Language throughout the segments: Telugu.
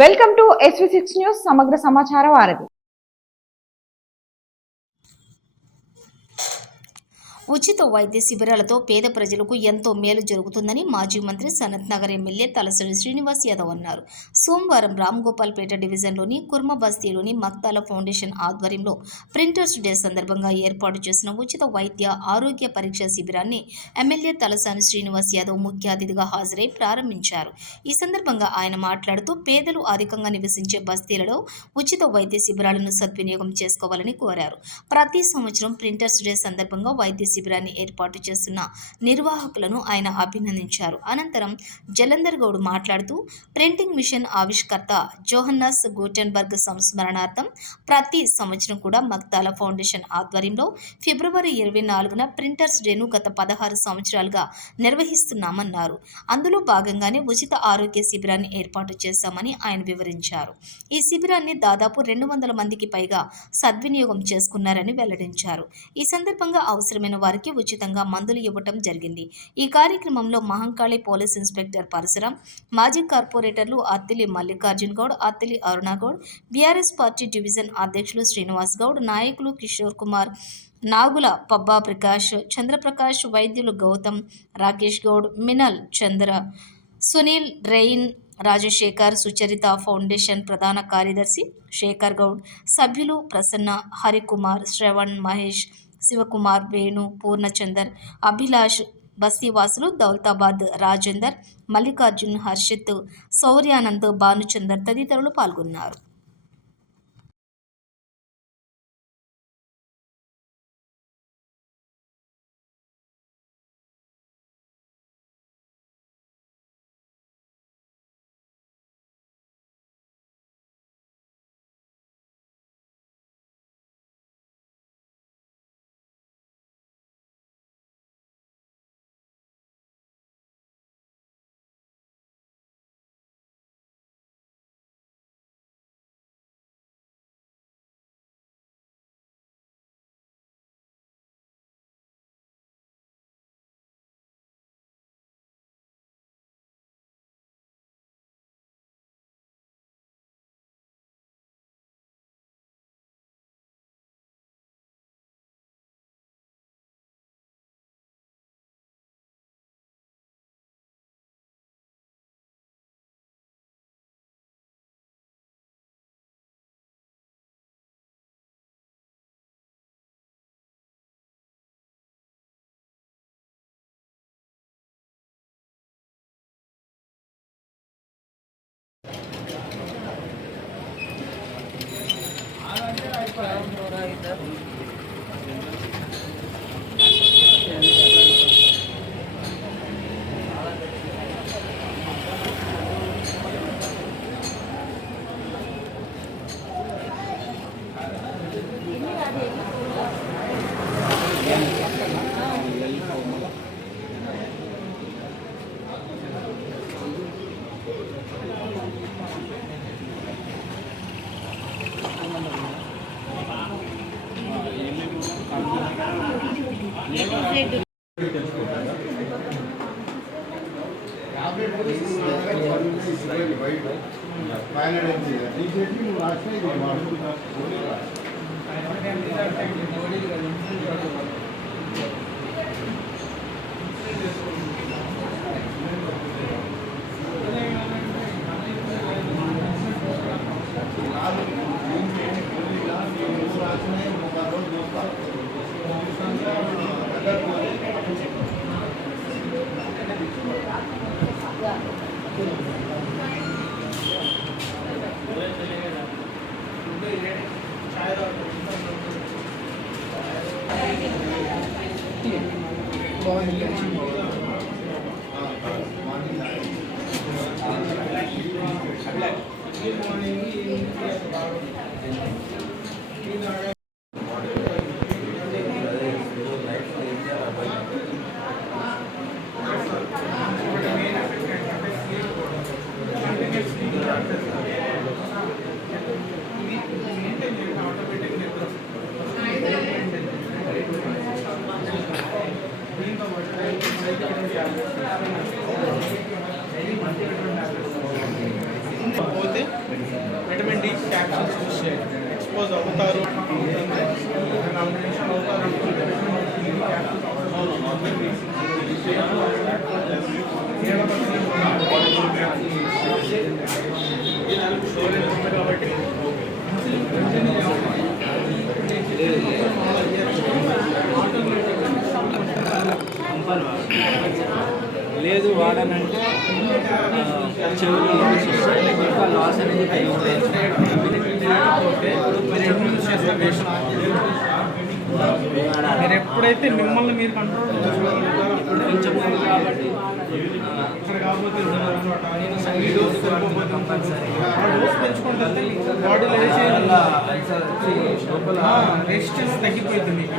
వెల్కమ్ టు SV6 న్యూస్ సమగ్ర సమాచార వారధి. ఉచిత వైద్య శిబిరాలతో పేద ప్రజలకు ఎంతో మేలు జరుగుతుందని మాజీ మంత్రి సనత్ నగర్ ఎమ్మెల్యే తలసాని శ్రీనివాస్ యాదవ్ అన్నారు. సోమవారం రామ్గోపాల్పేట డివిజన్లోని కుర్మ బస్తీలోని మక్తాల ఫౌండేషన్ ఆధ్వర్యంలో ప్రింటర్స్ డే సందర్భంగా ఏర్పాటు చేసిన ఉచిత వైద్య ఆరోగ్య పరీక్ష శిబిరాన్ని ఎమ్మెల్యే తలసాని శ్రీనివాస్ యాదవ్ ముఖ్య అతిథిగా హాజరై ప్రారంభించారు. ఈ సందర్భంగా ఆయన మాట్లాడుతూ పేదలు అధికంగా నివసించే బస్తీలలో ఉచిత వైద్య శిబిరాలను సద్వినియోగం చేసుకోవాలని కోరారు. ప్రతి సంవత్సరం ప్రింటర్స్ డే సందర్భంగా వైద్య శిబిరాన్ని ఏర్పాటు చేస్తున్న నిర్వాహకులను ఆయన అభినందించారు. అనంతరం జలంధర్ గౌడ్ మాట్లాడుతూ ప్రింటింగ్ మిషన్ ఆవిష్కర్త జోహన్నాస్ గూటెన్బర్గ్ సంస్మరణార్థం ప్రతి సంవత్సరం కూడా మక్తాల ఫౌండేషన్ ఆధ్వర్యంలో ఫిబ్రవరి 24న ప్రింటర్స్ డేను గత 16 సంవత్సరాలుగా నిర్వహిస్తున్నామన్నారు. అందులో భాగంగానే ఉచిత ఆరోగ్య శిబిరాన్ని ఏర్పాటు చేశామని ఆయన వివరించారు. ఈ శిబిరాన్ని దాదాపు 200 మందికి పైగా సద్వినియోగం చేసుకున్నారని వెల్లడించారు. ఈ సందర్భంగా అవసరమైన వారికి ఉచితంగా మందులు ఇవ్వటం జరిగింది. ఈ కార్యక్రమంలో మహంకాళి పోలీస్ ఇన్స్పెక్టర్ పరశురాం, మాజీ కార్పొరేటర్లు అత్తిలి మల్లికార్జున్ గౌడ్, అత్తిలి అరుణ గౌడ్, బీఆర్ఎస్ పార్టీ డివిజన్ అధ్యక్షులు శ్రీనివాస్ గౌడ్, నాయకులు కిషోర్ కుమార్, నాగుల పబ్బా ప్రకాష్, చంద్రప్రకాష్, వైద్యులు గౌతమ్, రాకేష్ గౌడ్, మినల్ చంద్ర, సునీల్, రెయిన్, రాజశేఖర్, సుచరిత ఫౌండేషన్ ప్రధాన కార్యదర్శి శేఖర్ గౌడ్, సభ్యులు ప్రసన్న, హరికుమార్, శ్రవణ్, మహేష్, శివకుమార్, వేణు, పూర్ణచందర్, అభిలాష్, బస్తీవాసులు దౌలతాబాద్ రాజేందర్, మల్లికార్జున్, హర్షిత్, శౌర్యానంద్, భానుచందర్ తదితరులు పాల్గొన్నారు. పోతే ఎక్స్పోజ్ అవుతారు. కాబట్టి లేదు వాడనంటే చెవులు ఇంకా లాస్ అనేది మీరు ఎప్పుడైతే మిమ్మల్ని మీరు కంట్రోల్ కొంచెం కాబట్టి ఇక్కడ కాకపోతే డోస్ పెంచుకుంటే బాడీలో రెసిస్టెన్స్ తగ్గిపోతుంది మీకు.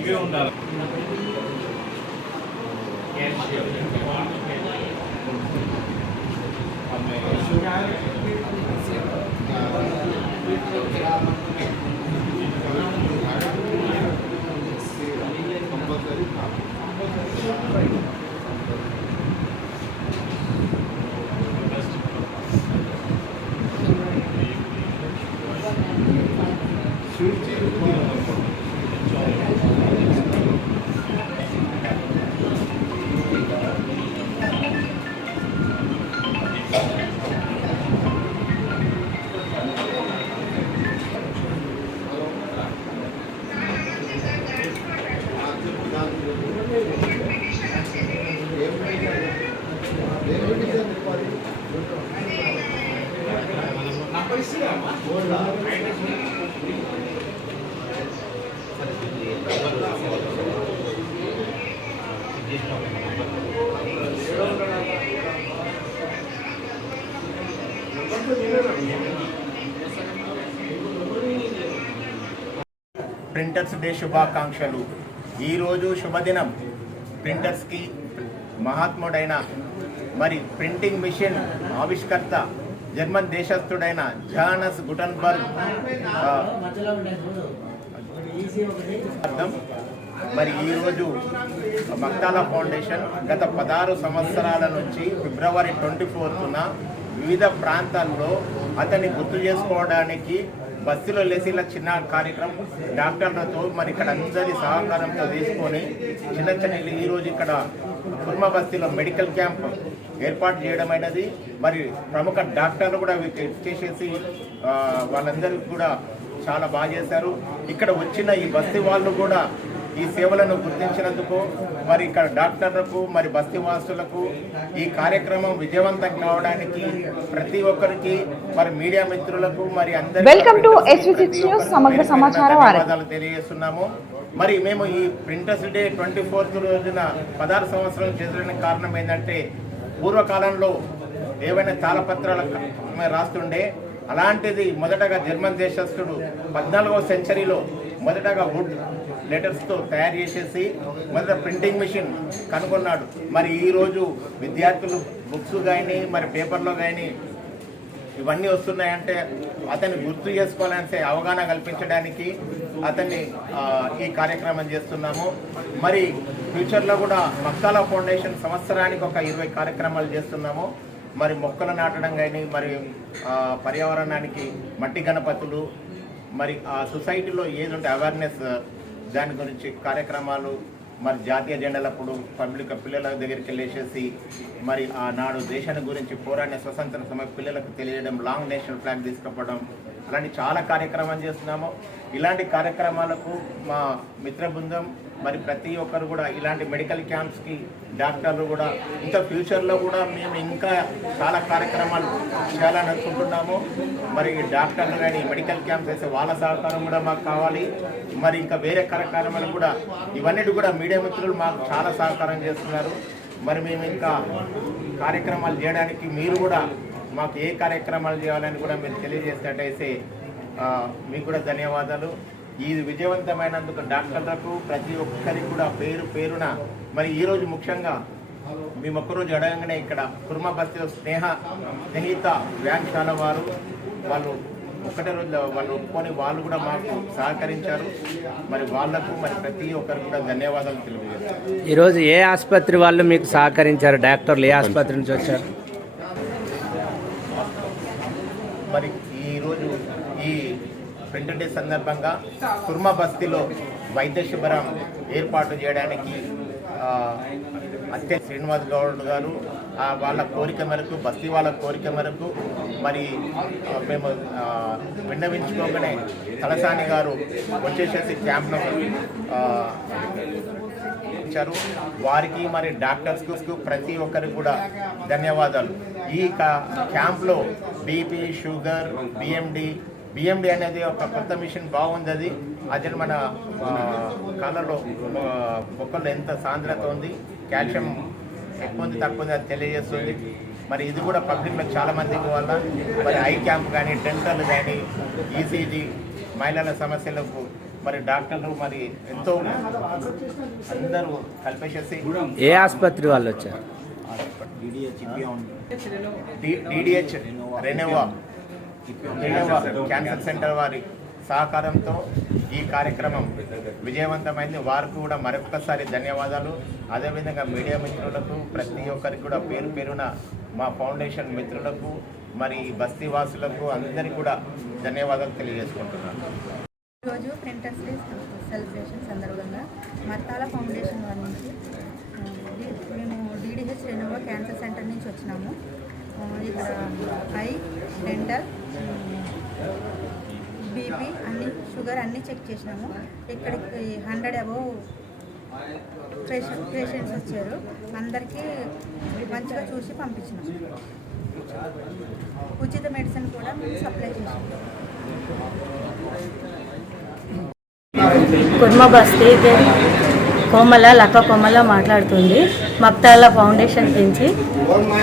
ఇవే ఉండాలి. ప్రింటర్స్ డే శుభాకాంక్షలు. ఈరోజు శుభదినం. ప్రింటర్స్కి మహాత్ముడైన మరి ప్రింటింగ్ మిషన్ ఆవిష్కర్త జర్మన్ దేశస్థుడైన జానస్ గుటన్బర్గ్ అర్థం. మరి ఈరోజు మక్తాలా ఫౌండేషన్ గత 16 సంవత్సరాల నుంచి ఫిబ్రవరి 24న వివిధ ప్రాంతాల్లో అతన్ని గుర్తు చేసుకోవడానికి బస్సులో లేసిల చిన్న కార్యక్రమం డాక్టర్లతో మరి ఇక్కడ అందరి సహకారంతో తీసుకొని చిన్న ఈరోజు ఇక్కడ కుర్మ బస్తీలో మెడికల్ క్యాంప్ ఏర్పాటు చేయడమైనది. మరి ప్రముఖ డాక్టర్లు కూడా చేసేసి వాళ్ళందరికీ కూడా చాలా బాగా చేశారు. ఇక్కడ వచ్చిన ఈ బస్తీ వాళ్ళు కూడా ఈ సేవలను గుర్తించినందుకు మరి ఇక్కడ డాక్టర్లకు మరి బస్తీవాసులకు ఈ కార్యక్రమం విజయవంతం కావడానికి ప్రతి ఒక్కరికి మరి మీడియా మిత్రులకు మరి సమగ్ర సమాచారం ధన్యవాదాలు తెలియజేస్తున్నాము. మరి మేము ఈ ప్రింటర్స్ డే 24th రోజున 16 సంవత్సరాలు చేసడానికి కారణం ఏంటంటే పూర్వకాలంలో ఏవైనా తాళపత్రాలు రాస్తుండే అలాంటిది మొదటగా జర్మన్ దేశస్థుడు 14వ సెంచరీలో మొదటగా వుడ్ లెటర్స్తో తయారు చేసేసి మొదట ప్రింటింగ్ మిషన్ కనుగొన్నాడు. మరి ఈరోజు విద్యార్థులు బుక్స్ కానీ మరి పేపర్లో కానీ ఇవన్నీ వస్తున్నాయంటే అతన్ని గుర్తు చేసుకోవాలంటే అవగాహన కల్పించడానికి అతన్ని ఈ కార్యక్రమం చేస్తున్నాము. మరి ఫ్యూచర్లో కూడా మక్తాలా ఫౌండేషన్ సంవత్సరానికి ఒక 20 కార్యక్రమాలు చేస్తున్నాము. మరి మొక్కలు నాటడం కానీ మరి పర్యావరణానికి మట్టి గణపతులు మరి ఆ సొసైటీలో ఏది ఉంటే అవేర్నెస్ దాని గురించి కార్యక్రమాలు మరి జాతీయ జెండాలప్పుడు పబ్లిక్ పిల్లల దగ్గరికి వెళ్ళేసేసి మరి ఆనాడు దేశాన్ని గురించి పోరాడిన స్వతంత్ర సమయ పిల్లలకు తెలియడం, లాంగ్ నేషనల్ ఫ్లాగ్ తీసుకుపోవడం, అలాంటి చాలా కార్యక్రమాలు చేస్తున్నాము. ఇలాంటి కార్యక్రమాలకు మా మిత్ర బృందం మరి ప్రతి ఒక్కరు కూడా ఇలాంటి మెడికల్ క్యాంప్స్కి డాక్టర్లు కూడా ఇంకా ఫ్యూచర్లో కూడా మేము ఇంకా చాలా కార్యక్రమాలు చేయాలని అనుకుంటున్నాము. మరి డాక్టర్లు కానీ మెడికల్ క్యాంప్స్ వేసే వాళ్ళ సహకారం కూడా మాకు కావాలి. మరి ఇంకా వేరే కార్యక్రమాలు కూడా ఇవన్నిటి కూడా మీడియా మిత్రులు మాకు చాలా సహకారం చేస్తున్నారు. మరి మేము ఇంకా కార్యక్రమాలు చేయడానికి మీరు కూడా మాకు ఏ కార్యక్రమాలు చేయాలని కూడా మీరు తెలియజేసినట్టయితే మీకు కూడా ధన్యవాదాలు. ఇది విజయవంతమైనందుకు డాక్టర్లకు ప్రతి ఒక్కరికి కూడా పేరు పేరున మరి ఈరోజు ముఖ్యంగా మేము ఒక్కరోజు అడగగానే ఇక్కడ కుర్మా బస్తీలో స్నేహిత వ్యాఖ్యాల వాళ్ళు ఒకటే రోజు వాళ్ళు ఒప్పుకొని వాళ్ళు కూడా మాకు సహకరించారు. మరి వాళ్లకు మరి ప్రతి ఒక్కరికి కూడా ధన్యవాదాలు తెలియజేస్తారు. ఈరోజు ఏ ఆసుపత్రి వాళ్ళు మీకు సహకరించారు? డాక్టర్లు ఏ ఆసుపత్రి నుంచి వచ్చారు? మరి ఈరోజు ఈ ప్రింటర్ డే సందర్భంగా కుర్మా బస్తీలో వైద్య శిబిరం ఏర్పాటు చేయడానికి అత్తే శ్రీనివాస్ గౌడ్ గారు వాళ్ళ కోరిక మేరకు, బస్తీ వాళ్ళ కోరిక మేరకు మరి మేము విన్నవించుకోగానే తలసాని గారు వచ్చేసేసి క్యాంప్ను ఇచ్చారు. వారికి మరి డాక్టర్స్కు ప్రతి ఒక్కరికి కూడా ధన్యవాదాలు. ఈ క్యాంప్లో బీపీ, షుగర్, బిఎండి అనేది ఒక కొత్త మిషన్ బాగుంది. అది మన కాళ్ళలో బొక్కల్లో ఎంత సాంద్రత ఉంది, కాల్షియం ఎక్కువ ఉంది తక్కువ ఉంది అది తెలియజేస్తుంది. మరి ఇది కూడా పబ్లిక్లో చాలామందికి వల్ల మరి ఐ క్యాంప్ కానీ, డెంటల్ కానీ, ఈసీజీ, మహిళల సమస్యలకు మరి డాక్టర్లు మరి ఎంతో అందరూ కలిపేసేసి ఏ ఆసుపత్రి వాళ్ళు వచ్చారు? డిడిహెచ్ రెనోవా క్యాన్సర్ సెంటర్ వారి సహకారంతో ఈ కార్యక్రమం విజయవంతమైంది. వారికి కూడా మరొకసారి ధన్యవాదాలు. అదేవిధంగా మీడియా మిత్రులకు ప్రతి ఒక్కరికి కూడా పేరు పేరున మా ఫౌండేషన్ మిత్రులకు మరి బస్తీ వాసులకు అందరికీ కూడా ధన్యవాదాలు తెలియజేసుకుంటున్నాను. ఈరోజు ప్రింటర్స్ డే సెలబ్రేషన్ సందర్భంగా మర్తాల ఫౌండేషన్ వారి నుంచి మేము డిడిహెచ్ రెనోవా క్యాన్సర్ సెంటర్ నుంచి వచ్చినాము. ఇక్కడ ఐ, డెంటల్, బీపీ అన్ని, షుగర్ అన్నీ చెక్ చేసినాము. ఇక్కడికి 100 అబోవ్ పేషెంట్స్ వచ్చారు. అందరికీ మంచిగా చూసి పంపించినాము. ఉచిత మెడిసిన్ కూడా మేము సప్లై చేసాము. కుర్మా బస్తీ కోమల లక్క కోమల మాట్లాడుతుంది. మక్తాల ఫౌండేషన్ నుంచి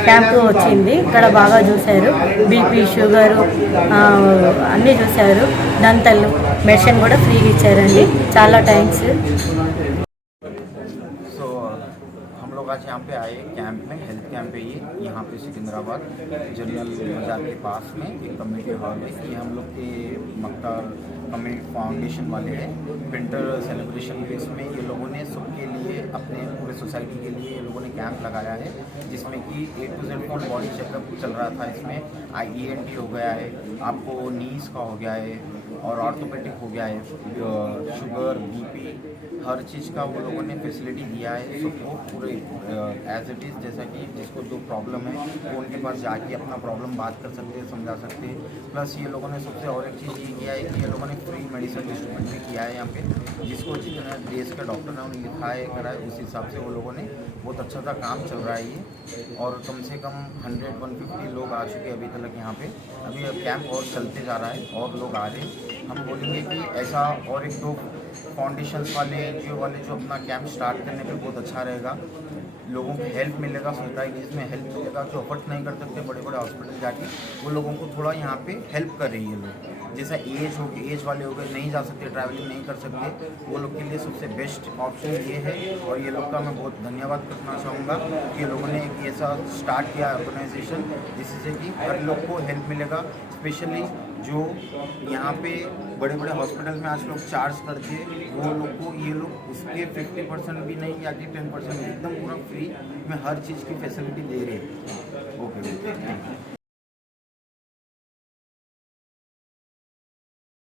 క్యాంపు వచ్చింది. ఇక్కడ బాగా చూశారు. బీపీ, షుగరు అన్నీ చూశారు. దంతలు మెడిసిన్ కూడా ఫ్రీగా ఇచ్చారండి. చాలా థ్యాంక్స్. आज यहाँ पे आए कैंप में, हेल्थ कैंप है ये, यहाँ पे सिकंदराबाद जनरल बाजार के पास में एक कम्युनिटी हॉल है। ये हम लोग के मक्तार कम्युनिटी फाउंडेशन वाले हैं। प्रिंटर सेलिब्रेशन के इसमें ये लोगों ने सबके लिए, अपने पूरे सोसाइटी के लिए ये लोगों ने कैंप लगाया है, जिसमें कि A to Z full body checkup चल रहा था। इसमें ENT हो गया है, आपको नीज का हो गया है और ऑर्थोपेडिक हो गया है, शुगर, बीपी, हर चीज़ का वो लोगों ने फैसिलिटी दिया है सबको पूरे एज इट इज़। जैसा कि जिसको जो प्रॉब्लम है वो उनके पास जाके अपना प्रॉब्लम बात कर सकते हैं, समझा सकते हैं। प्लस ये लोगों ने सबसे और एक चीज़ ये किया है कि ये लोगों ने फ्री मेडिसिन डिस्ट्रीब्यूट भी किया है यहाँ पे, जिसको जितने देश के डॉक्टर ने उन्हें लिखा है, करा है, उस हिसाब से वो लोगों ने बहुत अच्छा सा काम चल रहा है ये। और कम से कम 100-150 लोग आ चुके हैं अभी तक यहाँ पे। अभी कैंप और चलते जा रहा है और लोग आ रहे हैं। हम बोलेंगे कि ऐसा और 1-2 फाउंडेशंस वाले, NGO वाले जो अपना कैंप स्टार्ट करने पे बहुत अच्छा रहेगा। लोगों को हेल्प मिलेगा, सोसाइटीज़ में हेल्प मिलेगा। जो अफोर्ड नहीं कर सकते बड़े बड़े हॉस्पिटल जाके, वो लोगों को थोड़ा यहाँ पे हेल्प कर रही है लोग। जैसा एज वाले हो गए, नहीं जा सकते, ट्रैवलिंग नहीं कर सकते, वो लोग के लिए सबसे बेस्ट ऑप्शन ये है। और ये लोग का मैं बहुत धन्यवाद करना चाहूँगा कि ये लोगों ने एक ऐसा स्टार्ट किया ऑर्गेनाइजेशन, जिससे कि हर लोग को हेल्प मिलेगा। स्पेशली जो यहाँ पे बड़े बड़े हॉस्पिटल में आज लोग चार्ज करते हैं, वो लोग को ये लोग उसके 50% भी नहीं या कि 10% एकदम पूरा फ्री में हर चीज़ की फैसिलिटी दे रहे हैं। Okay, thank you.